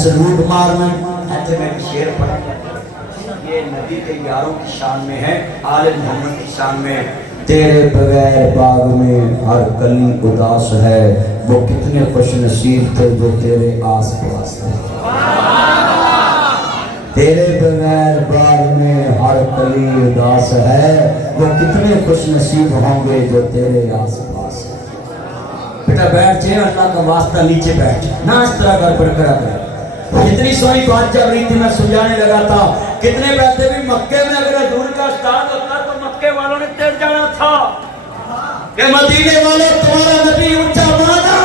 Salute مارنا ایسے میں ایک شعر پڑھا یہ نبی کے یاروں کی شان میں ہے آل محمد کی شان میں ہے تیرے بغیر باغ میں ہر کلی اداس ہے وہ کتنے خوش نصیب تھے جو تیرے آس پاس تھے تیرے بغیر باغ میں ہر کلی اداس ہے وہ کتنے خوش نصیب ہوں گے جو تیرے آس پاس ہے بیٹا بیٹھ جائے اللہ کا واسطہ نیچے بیٹھ نہ اس طرح گھر پر کرا کرے کتنی سوئی بات چل رہی تھی میں سمجھانے لگا تھا کتنے بیٹھے بھی مکے میں اگر حضور کا اسٹارٹ ہوتا تو مکے والوں نے تیر جانا تھا کہ مدینے والوں تمہارا نبی اونچا مانا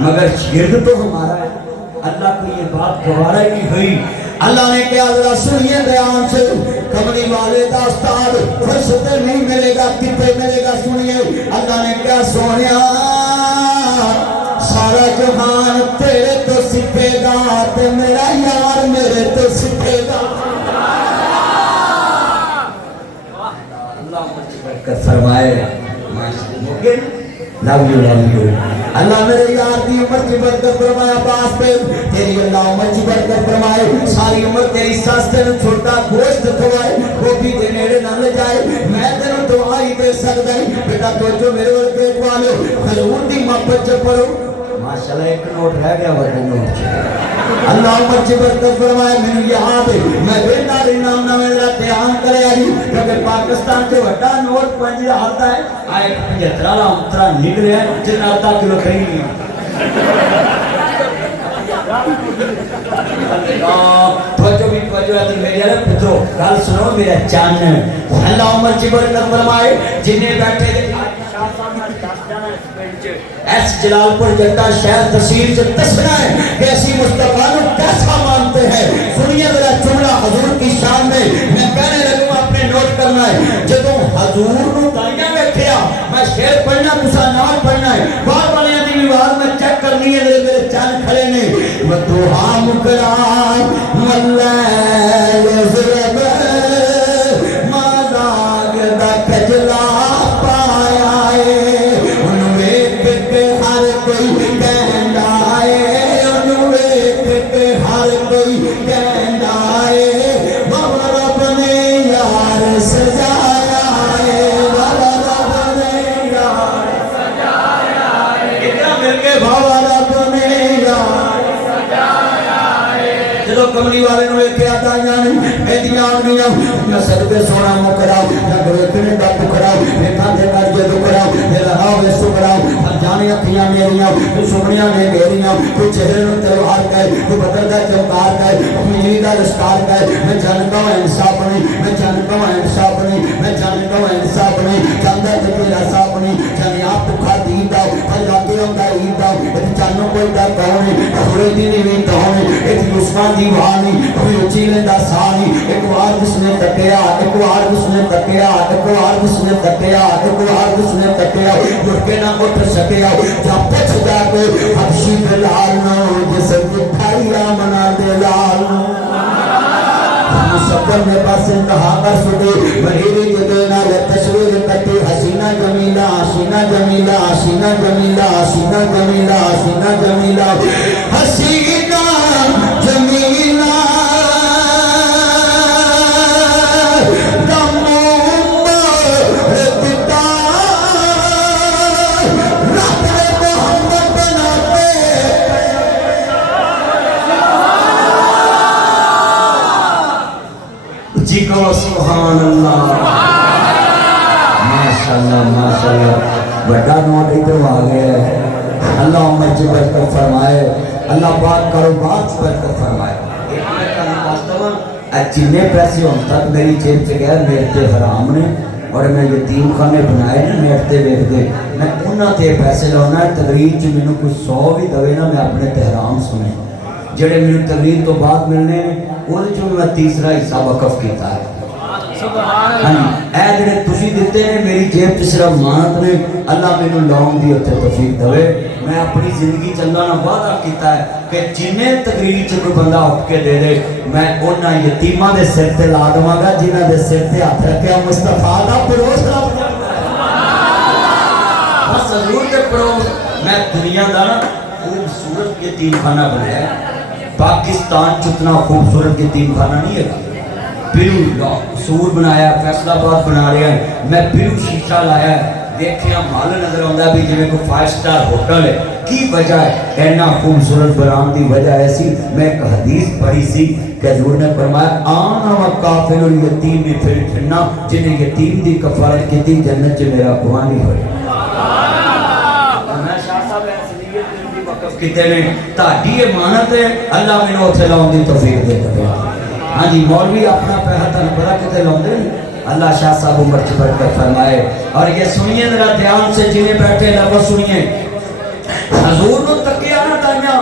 مگر شرک تو ہمارا ہے اللہ کو یہ بات گوارا ہی نہیں ہوئی اللہ نے کیا ذرا سنیے بیان سے کملی والے دا استاد فرشتے نہیں ملے گا کتے ملے گا سنیے اللہ نے کیا سونیا سارا جہان تیرے تو سکھے گا تے میرا یار میرے تو سکھے گا اللہ مجھ برکت فرمائے لو یو اللہ میرے یار دی عمر کی برکت فرمائے عباس پہ تیری اللہ عمر کی برکت فرمائے ساری عمر تیری ساس تینو چھوٹا گوشت کھوائے وہ بھی دے نیڑے نہ لے جائے میں تینو دعا ہی دے سکتا ہی بیٹا تو جو میرے ورگیٹ والے حضور دی محبت جب پڑھو ماشاءاللہ ایک نوٹ رہ گیا ورنہ نوٹ اللہ عمر کی برکت فرمائے میں یاد ہے میں بیدار انام نہ میرا تیان کرے آئی کیونکہ پاکستان کے وڈا نوٹ پنجی آتا ہے آئے 75 امترا نکلے ہیں جن آتا کلو کہیں نہیں توجہ بھی توجہ ہے میری عرب پترو گل سنو میرا چان اللہ عمر کی برکت فرمائے جنہیں بیٹھے دے ایس جلال پور جٹا شہر تحصیل سے تسنا ہے کہ ایسی مصطفیٰ کو کیسا مانتے ہیں سنیے میرا جملہ حضور کی شان میں کہنے لگوں اپنے نوٹ کرنا ہے جب حضور کو تائیاں بیٹھیا میں شعر پڑھنا تسا نال پڑھنا ہے بار والے دی آواز میں چیک کرنی ہے میرے چان کھڑے نے مدوحا مکرام واللیل یضرب مازاگ دا کجلا پایا ہے ہر کوئی کہندا ہے انہوں ایک کے ہر کوئی کہندا ہے بابا رب نے یار سجایا ہے بابا رب نے یار سجایا ہے اتنا مل کے بابا رب نے یار سجایا ہے جدو کملی والے نوے کے آتا جانے میدیاں آنگیاں میں صدقے سونا مکراؤ میں گریکنے کا پکراؤ میں کھاتے کر جدو کراؤ میں لہاو میں سکراؤ جانے اکھیاں میریاں تو سکڑیاں نے میریاں تو چہرے نو تلوار کہے تو بدل دا چمکار کہے اپنی جنی دا رشکار کہے میں جانتا ہوں انصاف نہیں میں جانتا ہوں انصاف نہیں میں جانتا ہوں انصاف نہیں جاندہ تیرا صاف نہیں جانے آپ تو کھا دین دا پر جاتے ہوں دا عید دا ایک جانو کوئی دا کہونے سورے دی نہیں کہونے ایک عثمان دی وہانی کوئی اچیلے دا سانی ایک وار جس نے تکیا ایک وار جس نے تکیا ایک وار جس نے تکیا ایک وار جس نے تکیا مرکے نہ اٹھ سکے جب پچھ جا کے حبشی بلال نو جس مٹھائیا منا دے لال سفر میں پاس انتہا کر سکے مہیری جدینا لے تصویر کٹی حسینہ جمیلہ حسینہ جمیلہ حسینہ جمیلہ حسینہ جمیلہ حسینہ جمیلہ حسینہ جمیلہ سبحان اللہ ماشاءاللہ ماشاءاللہ بڑا نوٹ ادھر آ گیا ہے اللہ عمر کی برکت فرمائے اللہ پاک کاروبار سے برکت فرمائے جتنے پیسے ہوں تک میری جیب سے گئے میرے تے حرام نے اور میں یتیم خانے بنائے نا میرے تے ویکھ دے میں انہاں تے پیسے لانا ہے تقریر چ مینوں کوئی 100 بھی دوے نا میں اپنے تے حرام سنے جڑے مینوں تقریر تو بعد ملنے وہ جو میں تیسرا حصہ وقف کیتا ہے اے جڑے تسی دیتے نے میری جیب چ صرف مانت نے اللہ مینوں لاؤن دی اوتے توفیق دے میں اپنی زندگی چلنا نہ وعدہ کیتا ہے کہ جنے تقریر چ کوئی بندہ اٹھ کے دے دے میں انہاں یتیماں دے سر تے لا دواں گا جنہاں دے سر تے ہاتھ رکھیا مصطفیٰ دا پڑوس رب بس حضور دے پڑوس میں دنیا دا خوبصورت یتیم خانہ بنایا پاکستان جتنا خوبصورت یتیم خانہ نہیں ہے. پھر سور بنایا, فیصلہ آباد بنا رہا ہے, میں پھر شیشہ لایا ہے, دیکھیا مال نظر آتا بھی جی کوئی 5 سٹار ہوٹل ہے. کی وجہ ہے اینا خوبصورت بنان دی وجہ ایسی. میں ایک حدیث پڑھی سی کہ حضور نے فرمایا آنا و کافل الیتیم فی الجنہ, جنہیں یتیم دی کفارت کی تھی جنت چ میرا گوانی ہوئے. میں شاہ صاحب اصلیت دی وقف کیتے نے تہاڈی امانت ہے, اللہ مینوں اوتھے لاؤن دی توفیق دے دے. ہاں جی مولوی اپنا پیسہ تن پڑا کتے لاؤندے, اللہ شاہ صاحب عمر چ برکت فرمائے. اور یہ سنیے ذرا دھیان سے, جنہیں بیٹھے لفظ سنیے. حضور نو تکیا نہ تانیا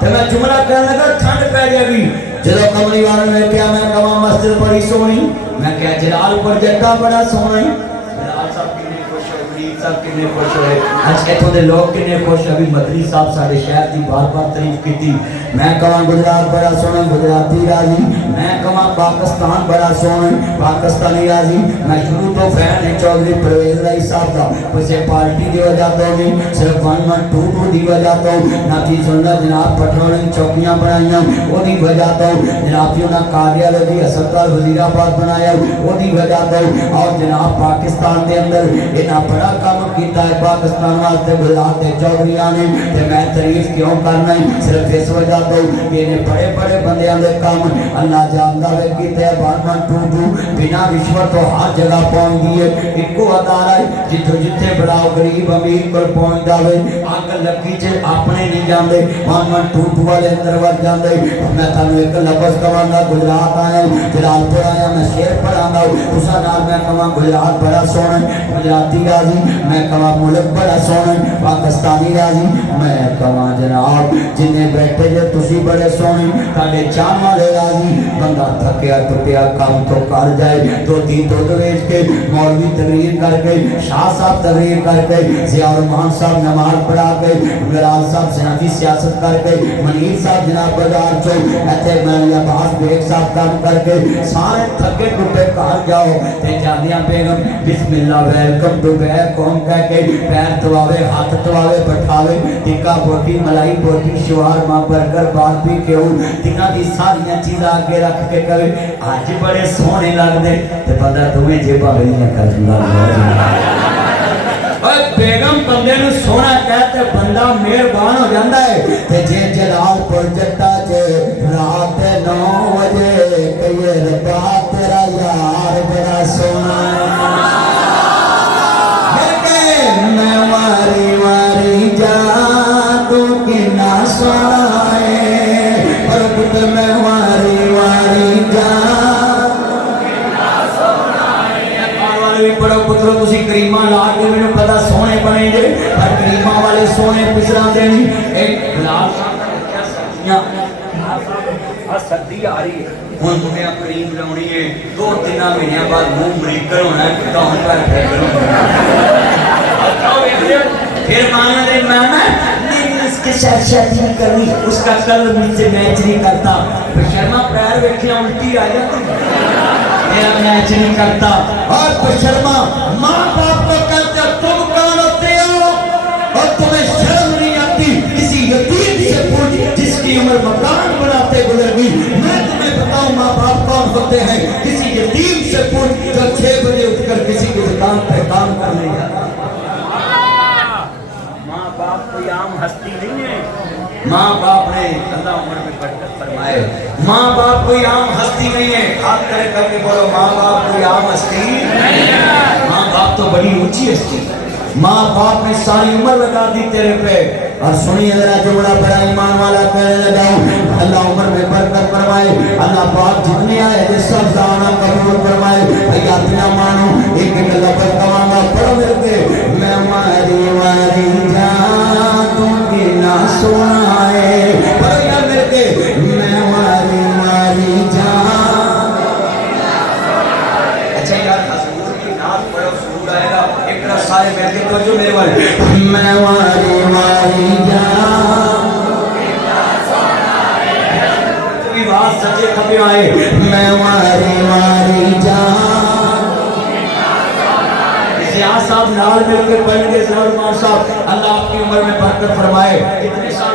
تے میں جملہ کہنے لگا ٹھنڈ پہ گئی. جدو کملی والے نے کہا میں کہا مسجد بڑی سونی, میں کہا جلال پر جگہ بڑا سونا. جلال صاحب کنے خوش ہوئے, مرید صاحب کنے خوش ہوئے, آج اتوں دے لوگ کنے خوش ہوئے. مدنی صاحب سارے شہر دی بار بار تعریف کی تھی. میں کہا گجرات بڑا سونا, گجراتی راضی. میں کہا پاکستان بڑا سونا, پاکستانی راضی. میں شروع تو فین ہے چودھری پرویز رائی صاحب دا, اسے پارٹی دی وجہ تو نہیں, صرف 1-1-2-2 دی وجہ تو نہ چیز سننا جناب پٹرولنگ چوکیاں بنائیاں وہ دی وجہ تو جناب جی انہاں کارڈیالوجی ہسپتال وزیر آباد بنایا وہ دی وجہ تو. اور جناب پاکستان دے اندر انہاں بڑا کام کیتا ہے پاکستان واسطے گجرات دے چودھریاں نے. تے میں تعریف کیوں کرنا ہے صرف اس وجہ تو کہ انہیں بڑے بڑے بندیاں دے کام اللہ جاندا ہے کیتے ہیں. 1-1-2-2 بنا رشوت تو ہر جگہ پہنچ گئی ہے. ایکو ادارہ ہے جتھوں جتھے بڑاؤ غریب امیر کول پہنچ جاوے, اگ لگی چ اپنے نہیں جاندے, 1-1-2-2 والے اندر وڑ جاندے. میں تانوں ایک لفظ کہاں گا, گجرات آیا جلال پور آیا, میں شعر پڑھاں گا اسا نال میں کہاں گجرات بڑا سونا, گجراتی راضی. میں کہاں ملک بڑا سونا, پاکستانی راضی. میں کہاں جناب جنہیں بیٹھے جے تسی بڑے سونے, تاڑے چان والے راضی. بندہ تھکیا ٹوٹیا کام تو کر جائے, 2-3 دودھ بیچ کے, مولوی تقریر کر کے, شاہ صاحب تقریر کر کے, ضیاء الرحمان صاحب نماز پڑھا کے, گلال صاحب سیاسی سیاست کر کے, منیر صاحب جناب بازار چو ایتھے میں عباس بیگ صاحب کام کر کے, سارے تھکے ٹوٹے کار جاؤ تے جاندیاں بیگم بسم اللہ ویلکم ٹو بیک ہوم کہہ کے پیر تواوے ہاتھ تواوے بٹھاوے, ٹکا بوٹی ملائی بوٹی شوارما برگر باربی کیو تینا دی ساریاں چیزاں آگے رکھ کے کہے آج بڑے سونے لگ دے. تے بندہ تمہیں جیبا بلیاں کر اللہ بیگم بندے نو سونا کہتے بندہ مہربان ہو جاندہ ہے. تے جے جلال پر جٹا جے رات 9 بجے کہیے ربا تیرا یار بڑا سونا ہے. میں واری واری جادو کی نہ سونا ہے, پر پتر میں واری واری جادو کی نہ سونا ہے. پڑھو پترو تسی کریمہ لا کے میں نے پتا سونے بنے دے, پر کریمہ والے سونے پسرا دینی. ایک گلال صاحب کیا سردیاں سردی آ رہی ہے, ہن تمہیں کریم لاؤنی ہے, 2-3 مہینے بعد منہ مریکر ہونا ہے, کہاں پر پھیکر ہونا ہے. پھر مانا دے مانا نہیں اس کے ساتھ شادی نہیں کرنی, اس کا کل مجھ سے میچ نہیں کرتا. پھر شرما پیر ویکھیا الٹی آ جاتی, میرا میچ نہیں کرتا. اور بشرما ماں باپ کو کہتے تم کون ہوتے ہو اور تمہیں شرم نہیں آتی. کسی یتیم سے پوچھ جس کی عمر مکان بناتے گزر گئی. میں تمہیں بتاؤں ماں باپ کون ہوتے ہیں, کسی یتیم سے پوچھ جو 6 بجے اٹھ کر کسی کی دکان پہ کام کرنے جاتا. ماں باپ کوئی عام ہستی نہیں ہے, ماں باپ نے اللہ عمر میں برکت فرمائے, ماں باپ کوئی عام ہستی نہیں ہے. ہاتھ کرے کر کے بولو ماں باپ کوئی عام ہستی نہیں ہے. ماں باپ تو بڑی اونچی ہستی ہے, ماں باپ نے ساری عمر لگا دی تیرے پہ. اور سنیے ذرا جملہ بڑا ایمان والا کہنے لگا, اللہ عمر میں برکت فرمائے, اللہ پاک جتنے آئے جس سب دانا قبول فرمائے. حیاتنا مانو ایک ایک لفظ کمانا پڑھ مل کے, میں ماری واری جادو کی نہ سونا ہے. پڑھ یا مل کے, میں ماری واری جادو کی نہ سونا ہے. اچھا یار حضور کی نعت پڑھو سرور آئے گا, ایک طرح سارے مل کے توجہ میرے والے, میں ماری واری جادو کی نہ سونا ہے. کوئی بات سچے کبھی آئے, میں ماری واری جادو کی نہ سونا ہے. ضیاء صاحب نال مل کے پڑھیں گے, ضیاء الرحمان صاحب اللہ آپ کی عمر میں برکت فرمائے. اتنے سال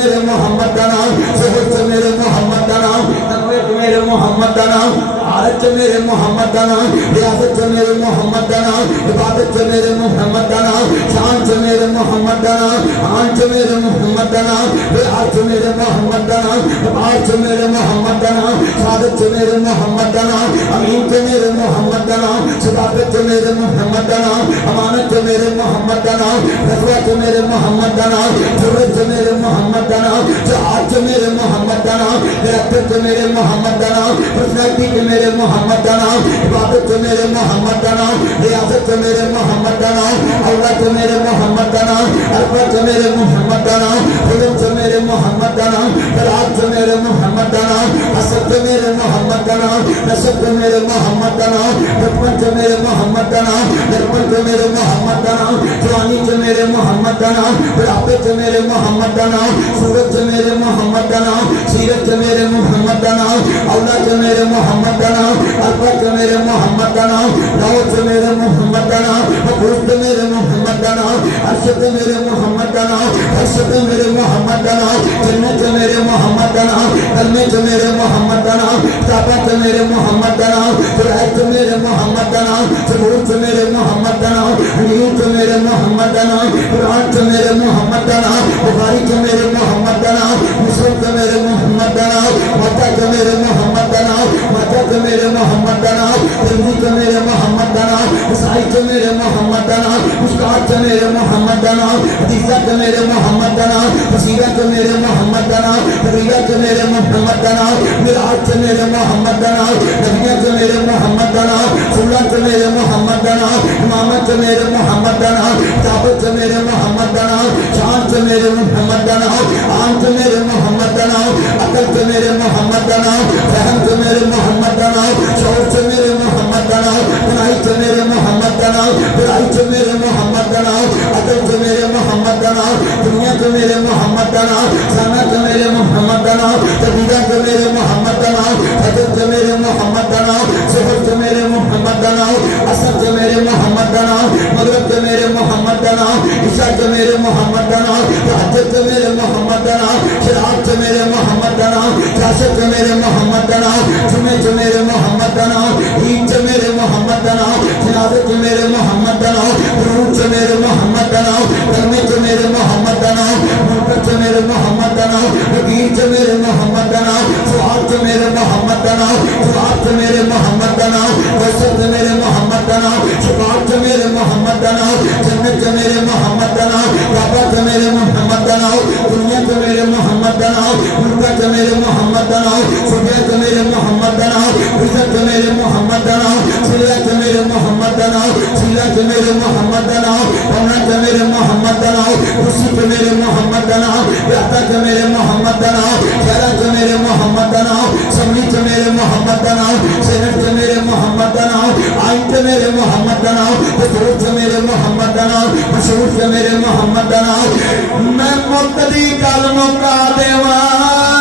میرے محمد دا نام ظہر چ میرے محمد دا نام تقوی چ میرے محمد دا نام عارف چ میرے محمد دا نام ریاضت چ میرے محمد دا نام عبادت چ میرے محمد دا نام شان چ میرے محمد دا نام آن چ میرے محمد دا نام بہار چ میرے محمد دا نام بہار چ میرے محمد دا نام شہادت چ میرے محمد دا نام امین چ میرے محمد دا نام صداقت چ میرے محمد دا نام امانت چ میرے محمد دا نام رضوا چ میرے محمد دا نام جرت چ میرے محمد دا نام جہاد چ میرے محمد دا نام رحمت چ میرے محمد دا نام پرسنالٹی چ میرے محمد دا نام عبادت چ میرے محمد دا نام ریاضت چ میرے محمد دا نام اللہ چ میرے محمد دا نام عرفہ چ میرے محمد دا نام حلم چ میرے محمد دا نام بلاد چ میرے محمد دا نام حسد چ میرے محمد دا نام نسب چ میرے محمد دا نام بچپن چ میرے محمد دا نام درپن چ میرے محمد دا نام جوانی چ میرے محمد دا نام بڑھاپے چ میرے محمد دا نام صورت چ میرے محمد دا نام سیرت چ میرے محمد دا نام اولاد چ میرے محمد دا نام عرفہ چ میرے محمد دا نام دعوت چ میرے محمد دا نام مقبول چ میرے محمد دا نام عرش چ میرے محمد دا نام عرش چ میرے محمد دا نام جنت چ میرے محمد دا نام کلمے چ میرے محمد دا نام کتابہ چ میرے محمد دا نام فرائض چ میرے محمد دا نام ثبوت چ میرے محمد دا نام انجیل چ میرے محمد دا نام قرآن چ میرے محمد دا نام بخاری چ میرے محمد دا نام مسلم چ میرے محمد دا نام موطا چ میرے محمد دا نام موطا چ میرے محمد دا نام ترمذی چ میرے محمد دا نام نسائی چ میرے محمد دا نام مشکات چ میرے محمد دا نام حدیثہ چ میرے محمد دا نام وسیلہ چ میرے محمد دا نام تقریہ چ میرے محمد دا نام معراج چ میرے محمد دا نام نبیہ چ میرے محمد دا نام سنت چ میرے محمد دا نام امامت چ میرے محمد دا نام کتابت چ میرے محمد دا نام شان چ میرے محمد دا نام آن چ میرے محمد دا نام عقل چ میرے محمد دا نام فہم چ میرے محمد دا نام شعور چ میرے محمد دا نام بنائی چ میرے محمد دا نام برائی چ میرے محمد دا نام عدل چ میرے محمد دا نام دنیا چ میرے محمد دا نام سانا چ میرے محمد دا نام تبیدہ چ میرے محمد دا نام فجر چ میرے محمد دا نام صبح چ میرے محمد دا نام عصر چ میرے محمد دا نام مغرب چ میرے محمد دا نام عشاء چ میرے محمد دا نام تہجد چ میرے محمد دا نام شراب چ میرے محمد دا نام چاشت چ میرے محمد دا نام جمعہ چ میرے محمد دا نام عید چ میرے محمد دا نام جنازہ چ میرے محمد دا نام درود چ میرے محمد دا نام کلمے چ میرے محمد دا نام منکر چ میرے محمد دا نام وکیل چ میرے محمد دا نام سوال چ میرے محمد دا نام جواب چ میرے محمد دا نام کوثر چ میرے محمد دا نام شفاعت چ میرے محمد دا نام جنت چ میرے محمد دا نام کعبہ چ میرے محمد دا نام دنیا چ میرے محمد دا نام ملکہ چ میرے محمد دا نام صبح چ میرے محمد دا نام عزت چ میرے محمد دا نام سیلہ چ میرے محمد دا نام سیلہ چ میرے محمد دا نام پونا چ میرے محمد دا نام خوشی چ میرے محمد دا نام بیعتہ چ میرے محمد دا نام شہرہ چ میرے محمد دا نام سملی چ میرے محمد دا نام سینٹ چ میرے محمد دا نام آئین چ میرے محمد دا نام دستور چ میرے محمد دا نام مشہور چ میرے محمد دا نام میں مقتدی کل مکا دیواں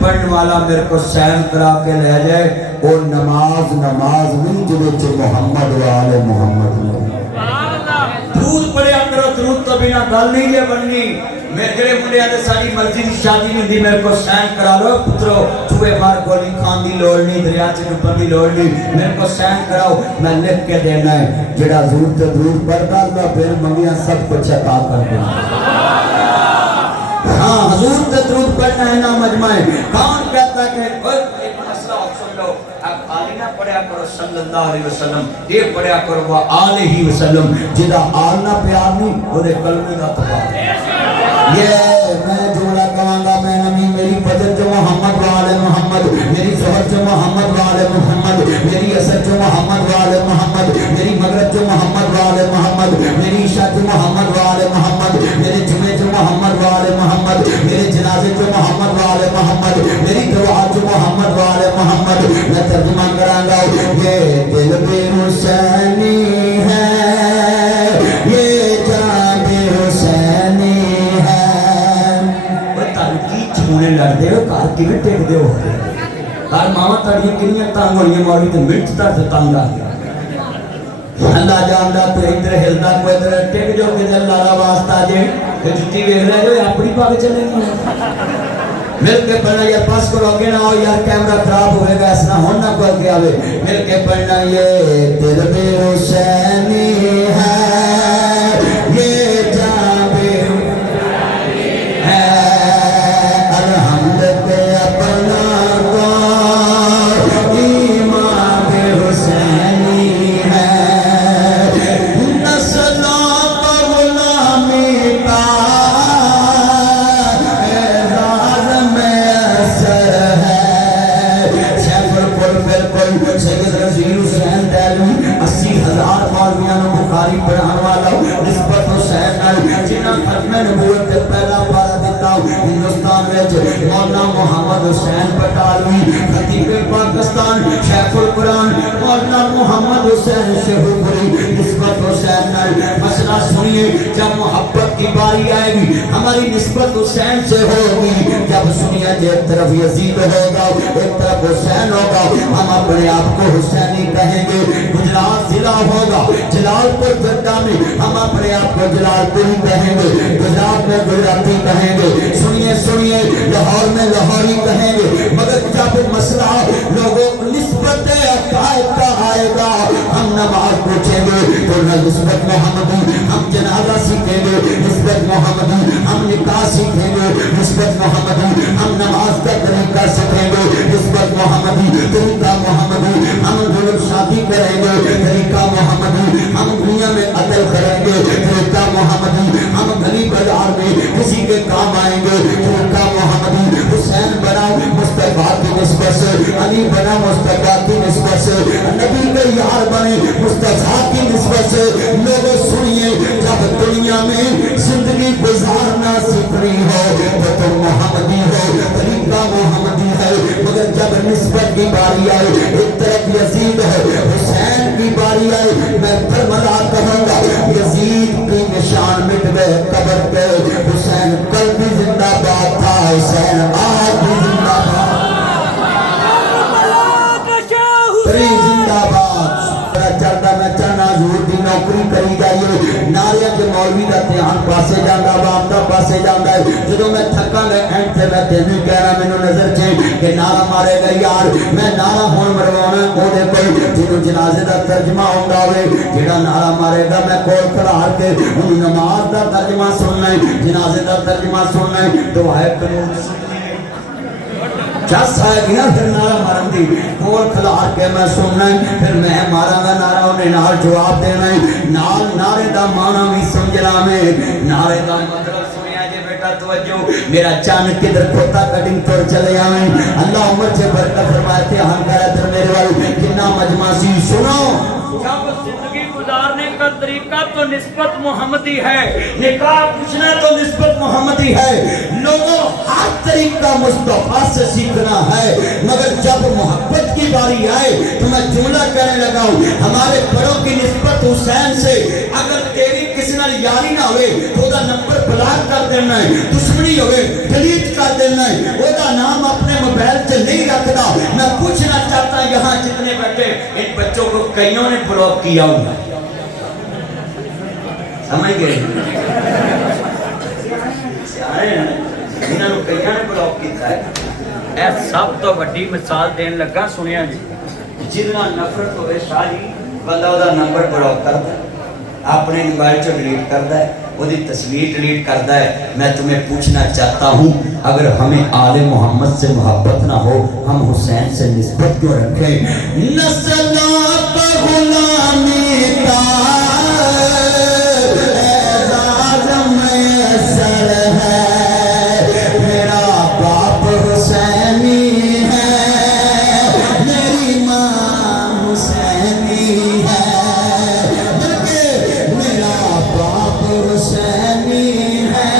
پڑھنے والا میرے کو سین کرا کے لے جائے وہ نماز نہیں جنہیں چھے محمد و آل محمد درود پڑھیا کرو درود تو بنا گل نہیں لے بننی میرے گرے منڈے آتے ساری مرضی دی شادی نہیں دی میرے کو سین کرا لو پترو چوئے بار گولی کھان دی لوڑ نہیں دریا چے ڈپن دی لوڑ نہیں میرے کو سین کراؤ میں لکھ کے دینا ہے جڑا درود تے درود پڑھتا اللہ پھر منگیاں سب کچھ عطا کر دینا ہاں حضور تے درود پڑھنا ہے نا مجمع کون کہتا ہے کہ ایک مسئلہ آپ سن لو اب آلی نہ پڑھیا کرو صلی اللہ علیہ وسلم یہ پڑھیا کرو وہ آلہ ہی وسلم جدا آلنا پیار نہیں وہ دے قلبی دا تبار یہ میں جوڑا کہاں میں نمی میری فجر جو محمد و آل محمد میری ظہر جو محمد و آل محمد میری عصر جو محمد و آل محمد میری مغرب جو محمد و آل محمد میری عشاء جو محمد و آل محمد میرے جمعے جو محمد و آل محمد میرے جنازے جو محمد و آل محمد میری دعا جو محمد و آل محمد میں ترجمہ کرانگا یہ دل بے حسینی ہے یہ ٹک دو کر ماما تڑی کنیاں تنگ ہوئی مولوی تو مرچ تر تنگ آ گیا اللہ جاندا تو ادھر ہلدا کو ادھر ٹک جو کہ اللہ دا واسطہ جے کہ جتی ویکھ رہے جو اپنی پاگ چلے گی مل کے پڑھنا یار پاس کرو اگے نہ ہو یار کیمرہ خراب ہوئے گا اس نہ ہونا کوئی کیا ہوئے مل کے پڑھنا یہ درب حسینی ہے یہ جابر ہے الحمد کے اپنا کو ایمان حسینی ہے نسلوں کو غلامی کا اعزاز میں اثر ہے شیخ بالکل سید رضی حسین دہلوی 80,000 مولویاں نو بخاری پڑھان والا نسبت حسین نال جنہاں ختم نبوت تے پہلا پارا دتا ہندوستان وچ مولانا محمد حسین بٹالوی خطیب پاکستان شیخ القرآن مولانا محمد حسین شیخوپوری نسبت حسین نال مسئلہ سنیے جب محبت کی باری آئے گی ہماری نسبت حسین سے ہوگی جب سنیے ایک طرف یزید ہوگا ایک طرف حسین ہوگا ہم اپنے آپ کو حسینی کہیں گے گجرات ضلع ہوگا جلال پور جدہ میں ہم اپنے آپ کو جلال پوری کہیں گے گجرات میں گجراتی کہیں گے سنیے لاہور میں لاہوری کہیں گے مگر جب مسئلہ لوگوں نسبت عقائد کا آئے گا ہم نماز پوچھیں گے تو نسبت محمدی ہم جنازہ سیکھیں گے نسبت محمدی ہم نکاح سیکھیں گے نسبت محمدی ہم نماز کا طریقہ سیکھیں گے نسبت محمدی طریقہ محمدی ہم دلہن شادی کریں گے طریقہ محمدی ہم دنیا میں عدل کریں گے طریقہ محمدی ہم گلی بازار میں کسی کے کام آئیں گے طریقہ محمدی حسین بنا مصطفیٰ کی نسبت سے علی بنا مصطفیٰ کی نسبت سے نبی کے یار بنے مصطفیٰ کی نسبت سے لوگوں سنیے جب دنیا میں زندگی گزارنا سیکھنی ہو تو تم محمدی ہو طریقہ محمدی ہے مگر جب نسبت کی باری آئے ایک طرف یزید ہے حسین کی باری آئے میں فرمایا کہوں گا یزید کی نشان مٹ گئے قبر پہ حسین کل بھی زندہ باد تھا حسین آج بھی زندہ باد زندہ باد چلتا میں چاہنا حضور دی نوکری کری جائیے ناریاں کے مولوی دا دھیان پاسے جاندہ عوام دا پاسے جاندہ ہے جدوں میں تھکا میں اینڈ تھے میں تینوں کہہ رہا میں نظر چھے کہ نعرہ مارے گا یار میں نعرہ ہون مروانا کو دے کوئی جنہوں جنازے دا ترجمہ ہونگا ہوئے جڑا نعرہ مارے گا میں کول کھڑا ہر کے انہوں نماز دا ترجمہ سننا ہے جنازے دا ترجمہ سننا ہے تو ہے قنوت جس آئے گی نا پھر نعرہ مارن دی کول کھلار کے میں سننا ہے پھر میں مارا گا نعرہ انہیں نال جواب دینا ہے نال نعرے دا مانا بھی سمجھنا میں نعرے دا مطلب سنیا جے بیٹا توجہ میرا چاند کدھر کھوتا کٹنگ تور چلے آئیں اللہ عمر سے برکت فرمائے تھے ہم کہہ رہے تھے میرے والے کتنا مجمع سی سنو جب زندگی گزارنے کا طریقہ تو نسبت محمدی ہے نکاح پوچھنا تو نسبت محمدی ہے لوگوں ہر طریقہ مصطفیٰ سے سیکھنا ہے مگر جب محبت کی باری آئے تو میں جملہ کہنے لگا ہوں ہمارے بڑوں کی نسبت حسین سے اگر تیری کسی نال یاری نہ ہوئے تو دا نمبر بلاک کر دینا ہے دشمنی ہوئے ڈیلیٹ کر دینا ہے وہ دا نام اپنے موبائل سے نہیں رکھنا میں پوچھنا چاہتا یہاں جتنے بیٹھے ان بچوں کو کئیوں نے بلاک کیا ہوگا سمجھ گئے انہوں نے کئیوں نے بلاک کیتا ہے اے سب تو بڑی مثال دین لگا سنیا جی جتنا نفرت ہوئے شاہ جی بندہ دا نمبر بلاک کرتا ہے اپنے موبائل چو ڈیلیٹ کرتا ہے وہ دی تصویر ڈیلیٹ کرتا ہے میں تمہیں پوچھنا چاہتا ہوں اگر ہمیں آل محمد سے محبت نہ ہو ہم حسین سے نسبت کیوں رکھیں نسلات غلامی کا اعزاز میسر ہے میرا باپ حسینی ہے میری ماں حسینی ہے میرا باپ حسینی ہے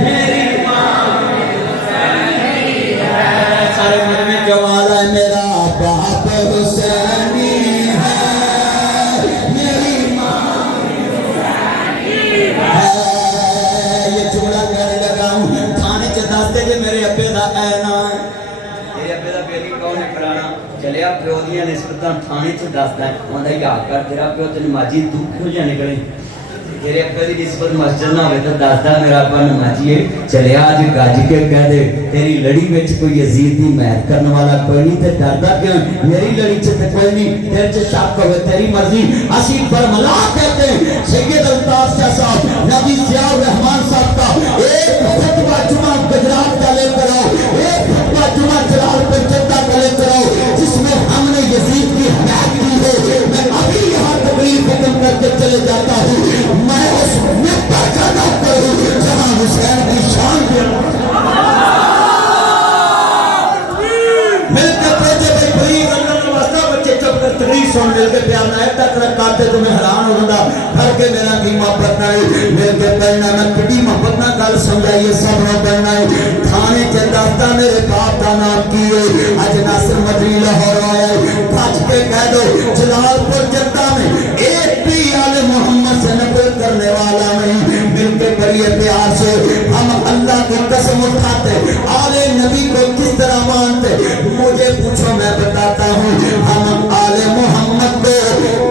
میری ماں حسینی ہے سارے مجھ میں جوال ہے میرا باپ حسینی ہے میری کون ہے کرانا چلیا پیو دیاں نسبتاں تھانے چ دسدا ہے اوندا یا کر تیرا پیو تے نمازی تو کیوں جا نکلے تیرے ابا دی نسبت مسجد نہ ہوے تے دسدا میرا ابا نمازی ہے چلیا اج گج کے کہہ دے تیری لڑی وچ کوئی یزید دی میت کرنے والا کوئی نہیں تے ڈردا کیوں میری لڑی چ تے کوئی نہیں تیرے چ شک ہوے تیری مرضی اسی برملا کہتے ہیں سید الطاف شاہ صاحب نبی ضیاء الرحمان صاحب کا ایک خطبہ جمعہ گجرات کا لے کر آؤ ایک خطبہ جمعہ جلال پور جدہ کا لے کر آؤ جس میں ہم نے یزید کی حمایت کی ہے میں ابھی یہاں تقریر ختم کر کے چلے جاتا ہوں میں اس ممبر کا نوکر ہوں جہاں حسین کی شان کے مل کے پہنچے بھائی بھائی اللہ واسطہ بچے چپ کر تقریر سن مل کے پیار نہ ہے تک رکھاتے تمہیں حیران ہو گا پھر کے میرا کی محبت نہ ہے مل کے پہنا میں کٹی محبت نہ گل سمجھائیے سب نہ بننا ہے تھانے چنداستا میرے باپ کا نام کی ہے اج ناصر مدنی لاہور آیا ہے بھج کے کہہ دو جلال پور جدہ میں ایک بھی آل محمد سے نفرت کرنے والا نہیں مل کے بڑی پیار سے ہم اللہ کی قسم اٹھاتے آل نبی کو کس طرح مانتے مجھے پوچھو میں بتاتا ہوں ہم آل محمد کو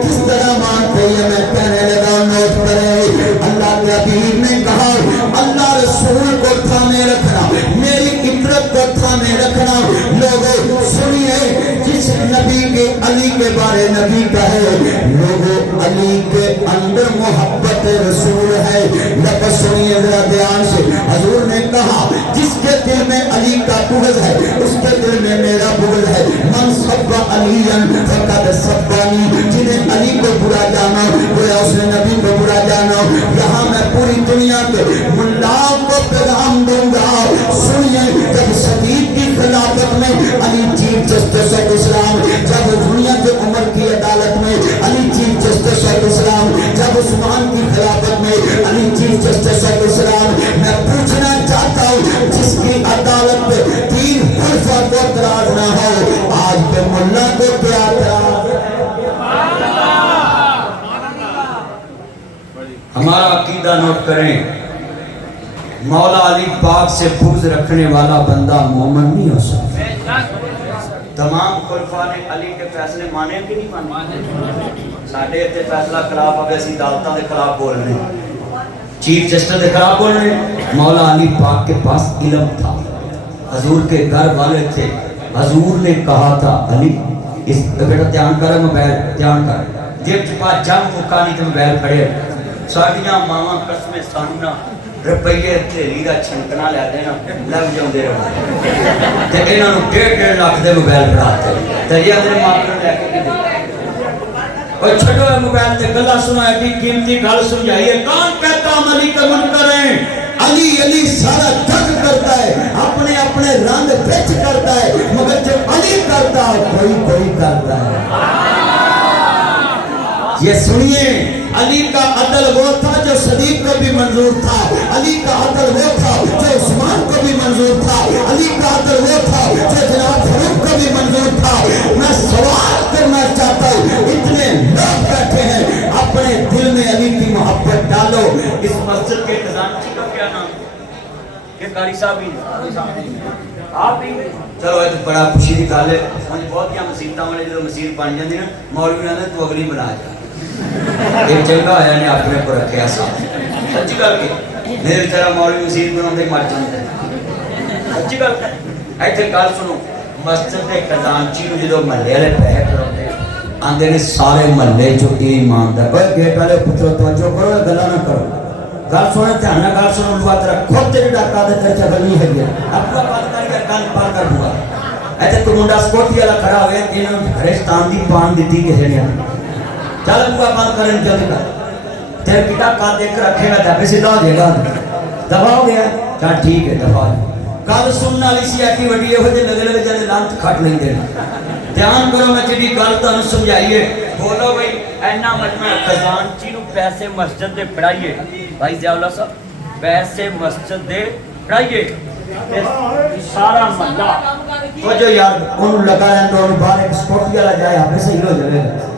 کس طرح مانتے یہ میں کہنے لگا نوٹ کرے اللہ کے حبیب نے کہا اللہ رسول کو تھامے رکھنا میری عطرت کو تھامے رکھنا لوگوں سنیے جس نبی کے علی کے بارے نبی کہے لوگوں علی کے اندر محبت رسول ہے لفظ سنیے ذرا دھیان سے حضور نے کہا جس کے دل میں علی کا بغض ہے اس کے دل میں میرا بغض ہے من سب علی فقد سبانی جنہیں علی کو برا جانا گویا اس نے نبی کو برا جانا یہاں میں پوری دنیا کے ملاؤں کو پیغام دوں گا سنیے جب صدیق کی خلافت میں علی چیف جسٹس آف اسلام جب دنیا کے عمر کی عدالت میں علی چیف جسٹس آف اسلام جب عثمان کی خلافت میں علی چیف جسٹس آف اسلام میں پوچھنا چاہتا ہوں جس کی عدالت پہ تین خلفاء کو اعتراض نہ ہو آج پہ ملا کو کیا اعتراض ہمارا عقیدہ نوٹ کریں مولا علی پاک سے بغض رکھنے والا بندہ مومن نہیں ہو سکتا تمام خلفاء نے علی کے فیصلے مانے کہ نہیں مانے ساڑھے اتنے فیصلہ خلاف اب ایسی دالتہ دے خلاف بول رہے ہیں چیف جسٹس دے خلاف بول رہے ہیں مولا علی پاک کے پاس علم تھا حضور کے گھر والے تھے حضور نے کہا تھا علی اس بیٹا دھیان کر موبائل دھیان کر جب چپا جب مکانی تے موبائل کھڑے ساڑیاں ماما قسمیں ساننا روپیے تیری دا چھنکنا لے دینا لگ جاؤں دے رہا تے انہاں نوں 1.5 لاکھ دے موبائل پڑھاتے تے یہ اندر ماپڑ لے کے دے اور چھٹو ہے موبائل تے گلا سنا ہے کہ قیمتی گل سمجھائیے کون کہتا ہم علی کا منکر ہیں علی علی سارا جگ کرتا ہے اپنے اپنے رنگ بچ کرتا ہے مگر جب علی کرتا ہے کوئی کرتا ہے یہ سنیے علی کا عدل وہ تھا جو صدیق کو بھی منظور تھا علی کا عدل وہ تھا جو عثمان کو بھی منظور تھا علی کا عدل وہ تھا جو جناب فاروق کو بھی منظور تھا میں سوال کرنا چاہتا ہوں اتنے لوگ بیٹھے ہیں اپنے دل میں علی کی محبت ڈالو اس مسجد کے خزانچی کا کیا نام یہ قاری صاحب ہی آپ بھی چلو یہ تو بڑا خوشی کی گل ہے مجھے بہت ہی مسیحتاں والے جو مسیحت بن جاندی نا مولوی نے تو اگلی بنا جا ایک چنگا آیا نے اپنے کو رکھیا صاحب سچی گل کہ میرے طرح مولوی مسیحت بناندے مر جاندے سچی گل ایتھے گل سنو مسجد دے خزانچی نوں جدوں محلے والے پیسے کراندے آندے نے سارے محلے جو ایماندار اوے گیٹ والے پترو توجہ کرو گلا نہ کرو گل سنے دھیان نال گل سنو لوا تیرا خود تیری ڈاکا دے تے چگل نہیں ہے اپنا بات کر کے کان پار کر دوا ایتھے کوئی منڈا سکوٹی والا کھڑا ہوئے انہاں گھرستان دی پان دتی کسے نے چل بوا بند کرن جلدی کر تیرے بیٹا کا دیکھ رکھے گا تے سیدھا ہو جائے گا دبا ہو گیا چل ٹھیک ہے دبا گل سنن والی سی ایٹی وڈی یہ جے لگے لگے جے لانت کھٹ نہیں دینا دھیان کرو میں جڑی گل تانوں سمجھائیے بولو بھائی اینا مجمع خزانچی نوں پیسے مسجد دے پڑھائیے بھائی ضیاء اللہ صاحب پیسے مسجد دے پڑھائیے سارا محلہ وہ جو یار انہوں لگا رہے تو انہوں باہر ایک سپورٹی والا جائے آپ صحیح ہو جائے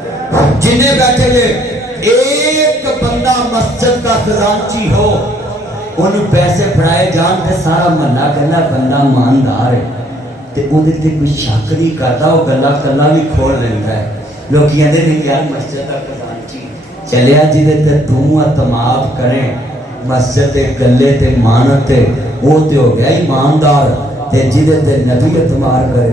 جنہیں بیٹھے لے ایک بندہ مسجد کا خزانچی ہو انہوں پیسے پڑھائے جان تے سارا محلہ کہنا بندہ ماندار ہے ਤੇ ਉਹਦੇ ਤੇ ਕੋਈ ਸ਼ੱਕ ਨਹੀਂ ਕਰਦਾ, ਉਹ ਗੱਲਾਂ ਕੱਲਾ ਵੀ ਖੋਲ ਲੈਂਦਾ ਹੈ। ਲੋਕ ਕਹਿੰਦੇ ਨੇ ਯਾਰ ਮਸਜਿਦ ਦਾ ਖਜ਼ਾਨਚੀ ਚੱਲਿਆ ਜਿਹਦੇ ਤੇ ਤੂੰ ਅਤਮਾਦ ਕਰੇ ਮਸਜਿਦ ਦੇ ਗੱਲੇ ਤੇ ਮਾਨਤ ਤੇ ਉਹ ਤੇ ਹੋ ਗਿਆ ਇਮਾਨਦਾਰ, ਤੇ ਜਿਹਦੇ ਤੇ ਨਬੀ ਅਤਮਾਦ ਕਰੇ